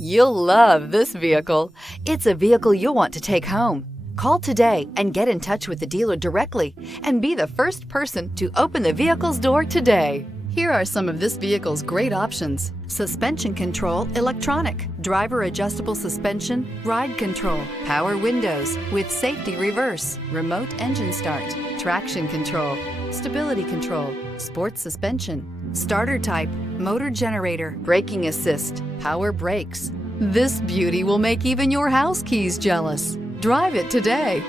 You'll love this vehicle. It's a vehicle you'll want to take home. Call today and get in touch with the dealer directly and be the first person to open the vehicle's door today. Here are some of this vehicle's great options: suspension control electronic, driver adjustable suspension, ride control, power windows with safety reverse, remote engine start, traction control, stability control, sports suspension, starter type, motor generator, braking assist, power brakes. This beauty will make even your house keys jealous. Drive it today.